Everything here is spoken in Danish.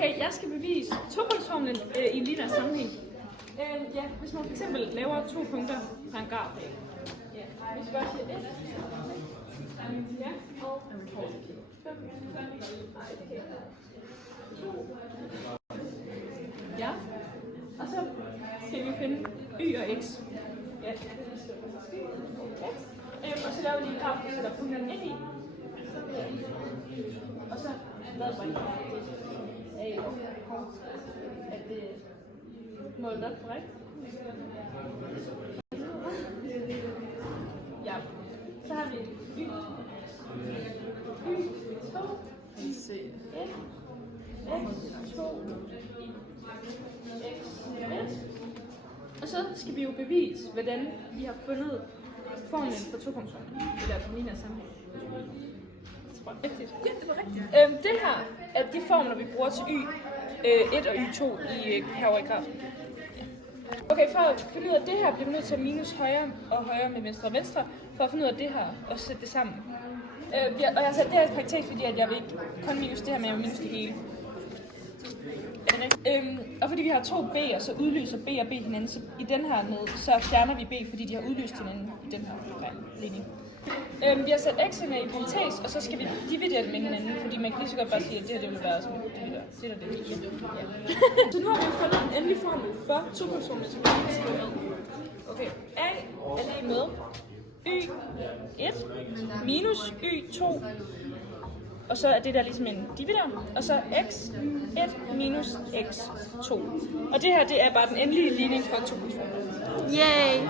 Okay, jeg skal bevise topunktsformlen i en lineær sammenhæng. Ja, hvis man f.eks. laver 2 punkter fra en graf. Ja, hvis vi bare siger 1. Ja, og 2. Ja, og så skal vi finde y og x. Ja, og så laver vi lige en graf, der sætter punkterne ind i. Og så lader vi at det målt op korrekt. Ja, så har vi y2, x2, x1. Og så skal vi jo bevise, hvordan vi har fundet formlen for topunktsformlen, eller den lineære sammenhæng. Rigtigt. Ja, det var rigtigt. Det her er de formler, vi bruger til y1 og y2 herovre i grafen. Okay, for at finde ud af det her, bliver vi nødt til at minus højre og højre med venstre og venstre, for at finde ud af det her og sætte det sammen. Og jeg har sat det her i karakter, fordi at jeg vil ikke kun minus det her, men jeg vil minus det hele. Og fordi vi har 2 b'er, så udløser b og b hinanden. Så i den her med, så fjerner vi b, fordi de har udløst hinanden i den her linje. Vi har sat x'erne i parentes, og så skal vi dividere det med hinanden, fordi man kan lige så godt bare sige, at det her det vil være sådan det der. Ja. Så nu har vi fundet en endelig formel for topunktsformlen, som vi kan skrive med. Okay, a er lige med y1 minus y2, og så er det der ligesom en divider, og så x1 minus x2. Og det her, det er bare den endelige ligning for topunktsformlen. Yay!